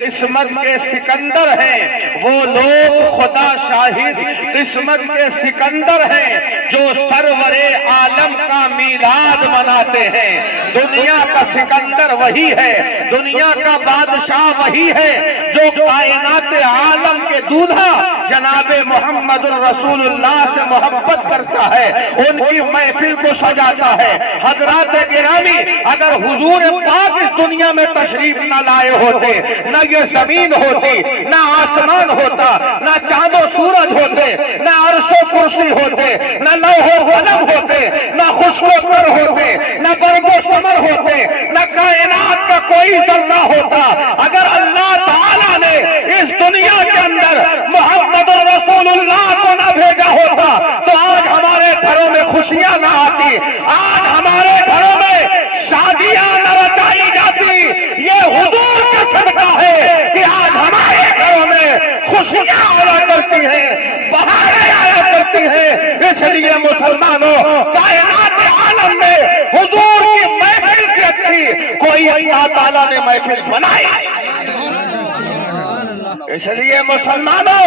قسمت کے سکندر ہیں وہ لوگ، خدا شاہد قسمت کے سکندر ہیں جو سرور عالم کا میلاد مناتے ہیں۔ دنیا کا سکندر وہی ہے، دنیا کا بادشاہ وہی ہے جو کائنات عالم کے دولہا جناب محمد رسول اللہ سے محبت کرتا ہے، ان کی محفل کو سجاتا ہے۔ حضرات گرامی، اگر حضور پاک اس دنیا میں تشریف نہ لائے ہوتے، نہ یہ زمین ہوتی، نہ آسمان ہوتا، نہ چاند و سورج ہوتے، نہ عرش و کرسی ہوتے، نہ لوح و قلم ہوتے، نہ خشک و تر ہوتے، نہ برگ و ثمر ہوتے، نہ کائنات کا کوئی ذرہ ہوتا، اگر اللہ تعالیٰ نے اس دنیا کے اندر محمد رسول اللہ کو نہ بھیجا ہوتا تو آج ہمارے گھروں میں خوشیاں نہ آتی، آج ہمارے گھروں میں شادیاں نہ رچائی جاتی۔ یہ حضور کا صدقہ ہے کہ آج ہمارے گھروں میں خوشیاں آیا کرتی ہیں، بہاریں آیا کرتی ہیں۔ اس لیے مسلمانوں، کائنات عالم میں حضور کی محفل سے اچھی کوئی اللہ تعالیٰ نے محفل بنائی۔ اس لیے مسلمانوں،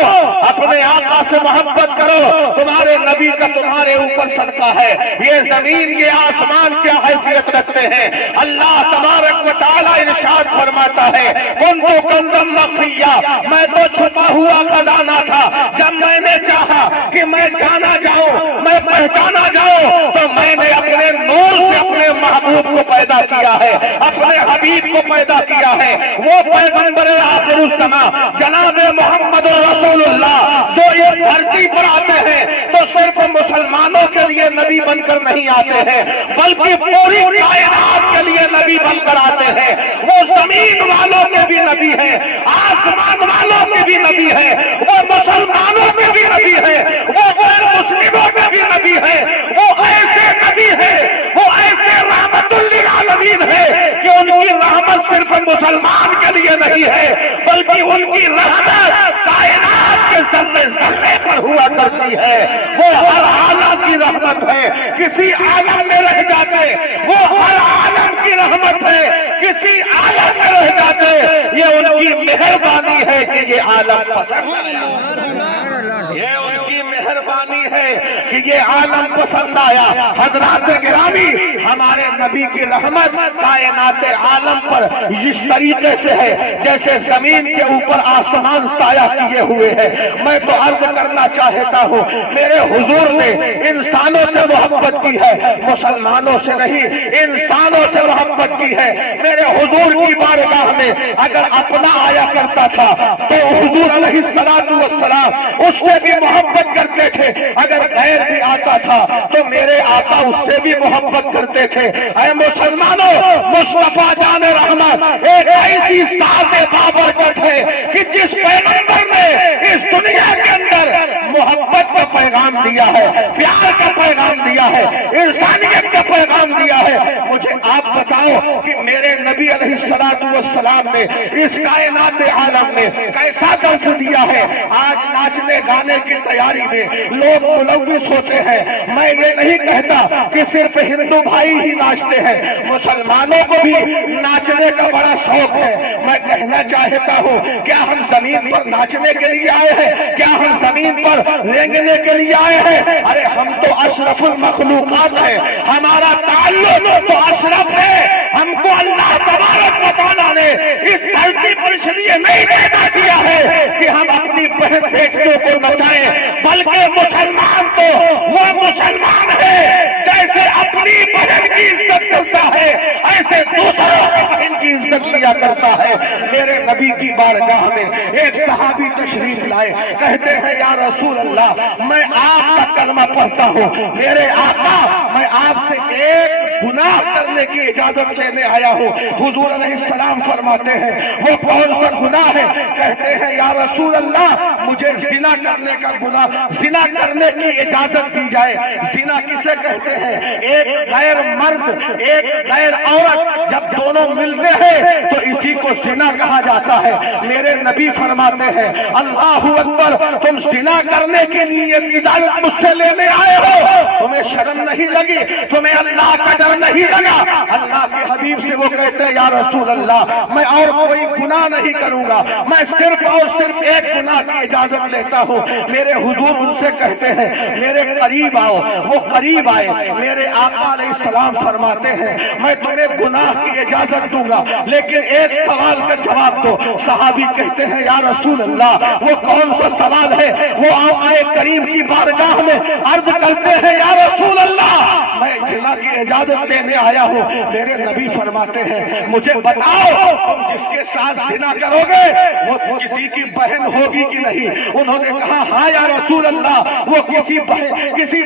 اپنے آقا سے محبت کرو، تمہارے نبی کا تمہارے اوپر صدقہ ہے۔ یہ زمین یہ آسمان کیا حیثیت رکھتے ہیں؟ اللہ تبارک و تعالی ارشاد فرماتا ہے، کنتُ کنزا مخفیا، میں تو چھپا ہوا خزانہ تھا، جب میں نے چاہا کہ میں جانا جاؤں، میں پہچانا جاؤں، تو میں نے اپنے نور سے اپنے محبوب کو پیدا کیا ہے، اپنے حبیب کو پیدا کیا ہے۔ وہ پیغمبر آخر الزمان جناب محمد رسول اللہ جو اس دھرتی پر آتے ہیں تو صرف مسلمانوں کے لیے نبی بن کر نہیں آتے ہیں، بلکہ پوری کائنات کے لیے نبی بن کر آتے ہیں۔ وہ زمین والوں کے بھی نبی ہیں، آسمان والوں کے بھی نبی ہیں، وہ مسلمانوں کے بھی نبی ہیں، وہ غیر مسلموں کے بھی نبی ہیں۔ وہ ایسے نبی ہیں، وہ ایسے رحمت للعالمین ہیں کہ ان کی رحمت صرف مسلمان کے لیے نہیں ہے، بلکہ ان کی رحمت کائنات کے ذرے ذرے پر ہوا کرتی ہے۔ وہ ہر عالم کی رحمت ہے، کسی عالم میں رہ جاتے، وہ ہر عالم کی رحمت ہے، کسی عالم میں رہ جاتے، یہ ان کی مہربانی ہے کہ یہ عالم پسند آیا، یہ ان کی مہربانی ہے کہ یہ عالم پسند آیا۔ حضرات گرامی، ہمارے نبی کی رحمت کائنات عالم پر اس طریقے سے ہے جیسے زمین کے اوپر آسمان سایہ کیے ہوئے ہیں۔ میں تو عرض کرنا چاہتا ہوں، میرے حضور نے انسانوں سے محبت کی ہے، مسلمانوں سے نہیں، انسانوں سے محبت کی ہے۔ میرے حضور کی بارگاہ میں اگر اپنا آیا کرتا تھا تو حضور علیہ السلام اس سے بھی محبت کرتے تھے، اگر غیر بھی آتا تھا تو میرے آقا اس سے بھی محبت کرتے تھے۔ اے مسلمانوں، مصطفیٰ جان رحمت ایک ایسی ذات بابرکت ہے کہ جس پیغمبر نے اس دنیا کے اندر محبت کا پیغام دیا ہے، پیار کا پیغام دیا ہے، انسانیت کا پیغام دیا ہے۔ مجھے آپ بتاؤ کہ میرے نبی علیہ السلام نے اس کائنات عالم میں کیسا درس دیا ہے۔ آج ناچنے گانے کی تیاری میں لوگ ملوث ہوتے ہیں۔ میں یہ نہیں کہتا کہ صرف ہندو بھائی ہی ناچتے ہیں، مسلمانوں کو بھی ناچنے کا بڑا شوق ہے۔ میں کہنا چاہتا ہوں، کیا ہم زمین پر ناچنے کے لیے آئے ہیں؟ کیا ہم زمین پر رینگنے کے لیے آئے ہیں؟ ارے ہم تو اشرف المخلوقات ہیں، ہمارا تعلق تو اشرف ہے۔ ہم کو اللہ تبارک و تعالیٰ نے اس دھرتی پر اس لیے نہیں پیدا کیا ہے کہ ہم اپنی بہن بیٹیوں کو نچائیں، بلکہ مسلمان تو وہ مسلمان ہے جیسے اپنی بہن کی عزت کرتا ہے ایسے دوسروں کی بہن کی عزت کیا کرتا ہے۔ میرے نبی کی بارگاہ میں ایک صحابی تشریف لائے، کہتے ہیں یا رسول اللہ، میں آپ کا کلمہ پڑھتا ہوں، میرے آقا میں آپ سے ایک گناہ کرنے کی اجازت لینے آیا ہوں۔ حضور علیہ السلام فرماتے ہیں وہ کون سا گناہ ہے؟ کہتے ہیں یا رسول اللہ، مجھے زنا کرنے کا گناہ، زنا کرنے کی اجازت دی جائے۔ زنا کسے کہتے ہیں؟ ایک غیر مرد ایک غیر عورت جب دونوں ملتے ہیں تو اسی کو زنا کہا جاتا ہے۔ میرے نبی فرماتے ہیں اللہ اکبر، تم زنا کرنے کے لیے اجازت مجھ سے لینے آئے ہو، تمہیں شرم نہیں لگی؟ تمہیں اللہ کا نظر نہیں لگا۔ اللہ کے حبیب سے وہ کہتے ہیں یا رسول اللہ میں اور کوئی گناہ نہیں کروں گا، میں صرف اور صرف ایک گناہ کی اجازت لیتا ہوں۔ میرے حضور ان سے کہتے ہیں میرے قریب آؤ، وہ قریب آئے۔ میرے آقا علیہ السلام فرماتے ہیں میں تمہیں گناہ کی اجازت دوں گا لیکن ایک سوال کا جواب دو۔ صحابی کہتے ہیں یا رسول اللہ وہ کون سا سوال ہے؟ وہ آقائے کریم کی بارگاہ میں عرض کرتے ہیں یا رسول اللہ میں جنا کی اجازت دینے آیا ہوں۔ میرے نبی فرماتے ہیں مجھے بتاؤ تم جس کے ساتھ زنا کرو گے وہ کسی کی بہن ہوگی کہ نہیں؟ انہوں نے کہا ہاں یا رسول اللہ وہ کسی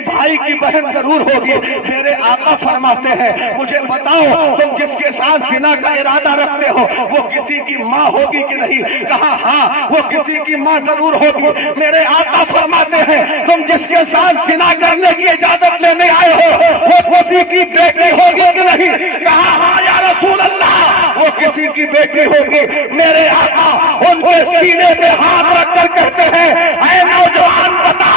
بھائی کی بہن ضرور ہوگی۔ میرے آقا فرماتے ہیں مجھے بتاؤ تم جس کے ساتھ زنا کا ارادہ رکھتے ہو وہ کسی کی ماں ہوگی کہ نہیں؟ کہا ہاں وہ کسی کی ماں ضرور ہوگی۔ میرے آقا فرماتے ہیں تم جس کے ساتھ زنا کرنے کی اجازت لینے آئے ہو وہ کسی کی بیٹی ہوگی کہ نہیں؟ کہا ہاں یا رسول اللہ وہ کسی کی بیٹی ہوگی۔ میرے آقا ان کے سینے پہ ہاتھ رکھ کر کہتے ہیں اے نوجوان بتا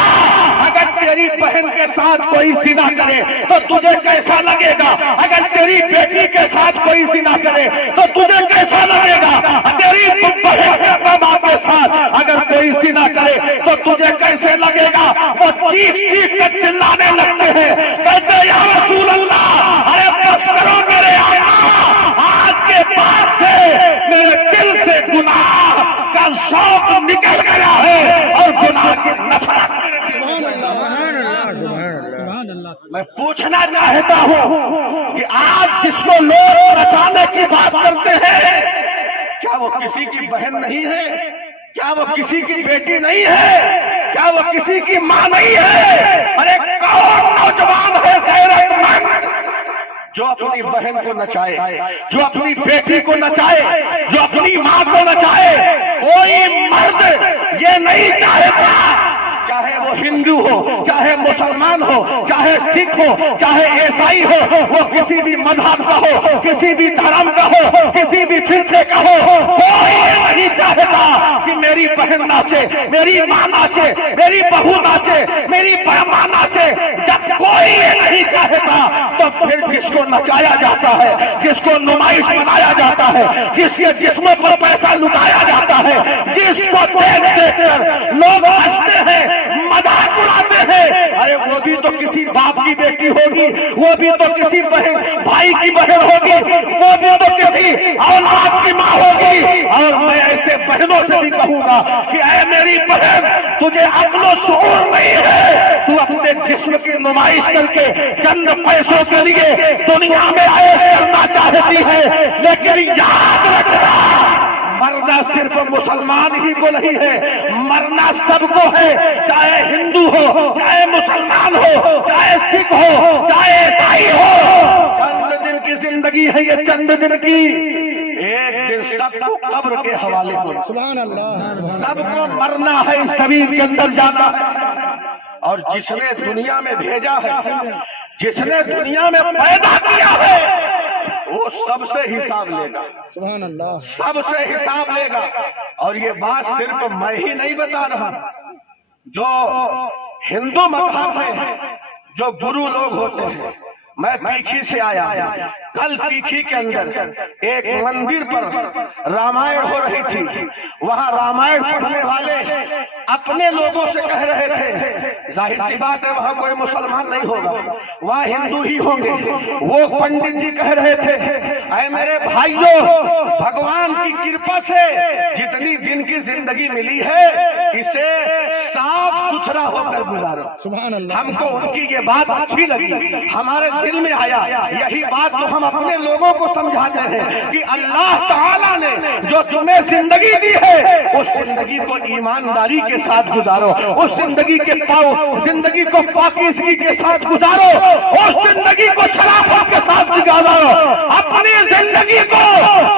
اگر تیری بہن کے ساتھ کوئی زنا کرے تو تجھے کیسا لگے گا؟ اگر تیری بیٹی کے ساتھ کوئی زنا کرے تو تجھے کیسا لگے گا؟ تیری بہن کے ماں کے ساتھ اگر کوئی زنا کرے تو تجھے کیسے لگے گا؟ وہ چیخ چیخ کر چلانے لگتے ہیں، کہتے یا رسول اللہ ارے بس کرو میرے آقا، آج کے بعد سے میرے دل سے گناہ کا شوق نکل گیا ہے اور گناہ کی نفرت۔ میں پوچھنا چاہتا ہوں کہ آج جس کو لوگ نچانے کی بات کرتے ہیں کیا وہ کسی کی بہن نہیں ہے؟ کیا وہ کسی کی بیٹی نہیں ہے؟ کیا وہ کسی کی ماں نہیں ہے؟ ارے کون نوجوان ہے غیرت مند جو اپنی بہن کو نچائے، جو اپنی بیٹی کو نچائے، جو اپنی ماں کو نچائے؟ کوئی مرد یہ نہیں چاہتا، چاہے وہ ہندو ہو، چاہے مسلمان ہو، چاہے سکھ ہو، چاہے عیسائی ہو، وہ کسی بھی مذہب کا ہو، کسی بھی دھرم کا ہو، کسی بھی فرقے کا ہو، کوئی نہیں چاہتا کہ میری بہن ناچے، میری ماں ناچے، میری بہو ناچے، میری ماں ناچے۔ جب کوئی یہ نہیں چاہتا تو پھر جس کو نچایا جاتا ہے، جس کو نمائش بنایا جاتا ہے، جس کے جسم پر پیسہ لٹایا جاتا ہے، جس کو دیکھ دیکھ کر لوگ ہنستے ہیں، مذاق اڑاتے ہیں، ارے وہ بھی تو کسی باپ کی بیٹی ہوگی، وہ بھی تو کسی بھائی کی بہن ہوگی، وہ بھی تو کسی اولاد کی ماں ہوگی۔ اور میں ایسے بہنوں سے بھی کہوں گا کہ اے میری بہن تجھے عقل و شعور نہیں ہے، تو اپنے جسم کی نمائش کر کے چند پیسوں کے لیے دنیا میں عیش کرنا چاہتی ہے، لیکن یاد رکھنا مرنا صرف مسلمان ہی کو نہیں ہے، مرنا سب کو ہے، چاہے ہندو ہو، چاہے مسلمان ہو، چاہے سکھ ہو، چاہے عیسائی ہو۔ چند دن کی زندگی ہے یہ، چند دن کی، ایک دن سب کو قبر کے حوالے ہو۔ سبحان اللہ، سب کو مرنا ہے، اس زمین کے اندر جانا ہے، اور جس نے دنیا میں بھیجا ہے، جس نے دنیا میں پیدا کیا ہے وہ سب سے حساب لے گا۔ سبحان اللہ، سب سے حساب لے گا۔ اور یہ بات صرف میں ہی نہیں بتا رہا، جو ہندو مذہب میں جو گرو لوگ ہوتے ہیں، میں پیکھی سے آیا، کل پیکھی کے اندر ایک مندر پر رامائن ہو رہی تھی، وہاں رامائن پڑھنے والے اپنے لوگوں سے کہہ رہے تھے، ظاہر سی بات ہے وہاں کوئی مسلمان نہیں ہوگا، وہاں ہندو ہی ہوں گے۔ وہ پنڈت جی کہہ رہے تھے اے میرے بھائیوں، بھگوان کی کرپا سے جتنی دن کی زندگی ملی ہے اسے صاف ستھرا ہو کر گزارو۔ سبحان اللہ، ہم کو ان کی یہ بات اچھی لگی، ہمارے دل میں آیا یہی بات تو ہم اپنے لوگوں کو سمجھاتے ہیں کہ اللہ تعالیٰ نے جو تمہیں زندگی دی ہے اس زندگی کو ایمانداری کے ساتھ گزارو، اس زندگی کو پاکیزگی کے ساتھ گزارو، اس زندگی کو شرافت کے ساتھ گزارو، اپنی زندگی کو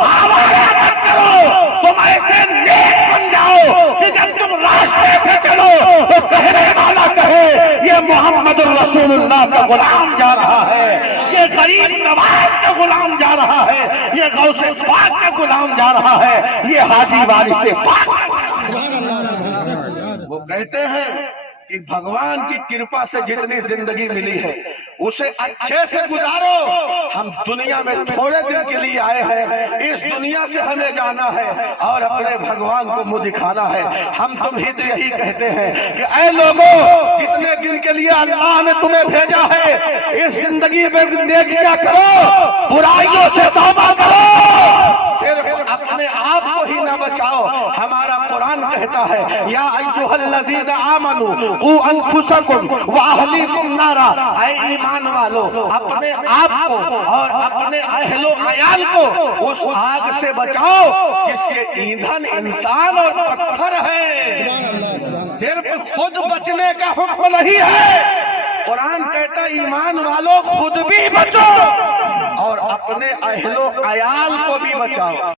آوارہ مت کرو۔ تم ایسے نیک بن جاؤ کہ جب تم راستے سے چلو تو کہنے والا کہے یہ محمد رسول اللہ کا غلام جا رہا ہے، یہ غریب نواز کا غلام جا رہا ہے، یہ غوث پاک کا غلام جا رہا ہے، یہ حاجی وارث پاک۔ وہ کہتے ہیں کہ بھگوان کی کرپا سے جتنی زندگی ملی ہے اسے اچھے سے گزارو. ہم دنیا میں تھوڑے دن کے لیے آئے ہیں, اس دنیا سے ہمیں جانا ہے اور اپنے بھگوان کو منہ دکھانا ہے. ہم تمہیں تو یہی کہتے ہیں کہ اے لوگوں, جتنے دن کے لیے اللہ نے تمہیں بھیجا ہے اس زندگی میں نیکیاں کرو, برائیوں سے توبہ کرو, صرف اپنے آپ کو ہی نہ بچاؤ. ہمارا قرآن کہتا ہے یا ایھا الذین آمنوا قوا انفسکم واہلیکم نارا, اے ایمان والو اپنے آپ کو اور اپنے اہل و عیال کو اس آگ سے بچاؤ جس کے ایندھن انسان اور پتھر ہے. صرف خود بچنے کا حکم نہیں ہے, قرآن کہتا ایمان والو خود بھی بچو اور اپنے اہل و عیال کو بھی بچاؤ.